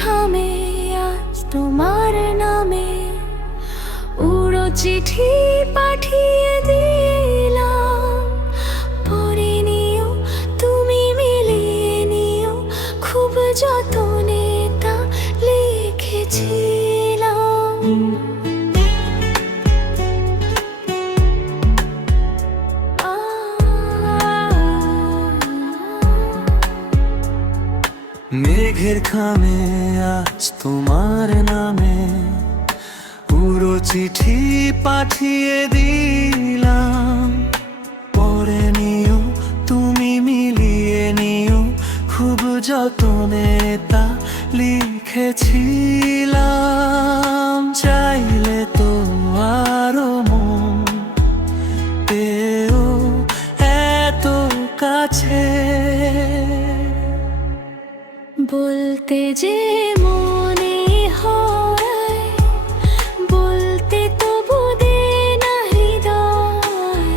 খামে আজ তোমার নামে উড়ো চিঠি পাঠিয়ে দিলাম, পরে নিও তুমি মিলিয়ে নিও, খুব যতনে তা লিখেছিলাম। মেঘের খামে আজ তোমার নামে পুরো চিঠি পাঠিয়ে দিলাম, পরে নিও তুমি মিলিয়ে নিও, খুব যতনে তা লিখেছিলাম। চাইলে তো আরো মন পেও এত কাছে, বলতে যে মনে হয় বলতে তবু দে না হৃদয়,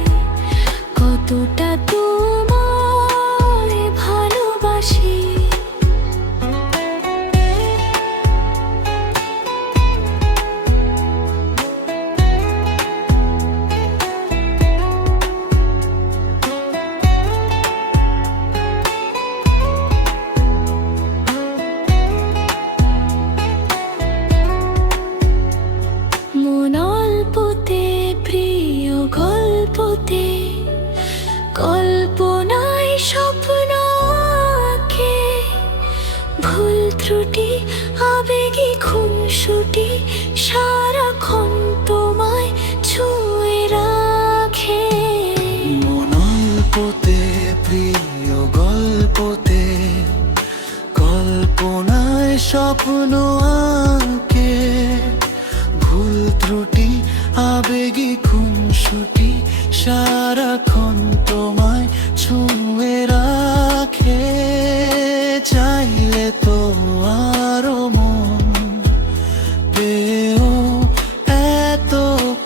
কতটা তোমায় ভালোবাসি। মন অল্পতে প্রিয় গল্পতে কল্পনায় স্বপ্ন আঁকে, ভুল ত্রুটি আবেগী খুনসুটি সারাক্ষণ তোমায় ছুঁয়ে রাখে। মন অল্পতে প্রিয় গল্পতে কল্পনায় স্বপ্ন আঁকে, ভুল ত্রুটি আবেগী খুনসুটি সারাক্ষণ তোমায় ছুঁয়ে রাখে। চাইলে তো আরো মন পেও এত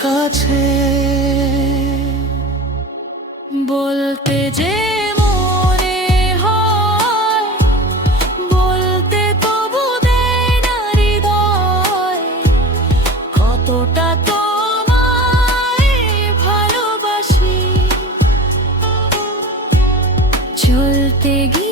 কাছে, বলতে যে মনে হয় বলতে তবু দে না হৃদয়, কতটা তোমায় ভালোবাসি। চলতে গিয়ে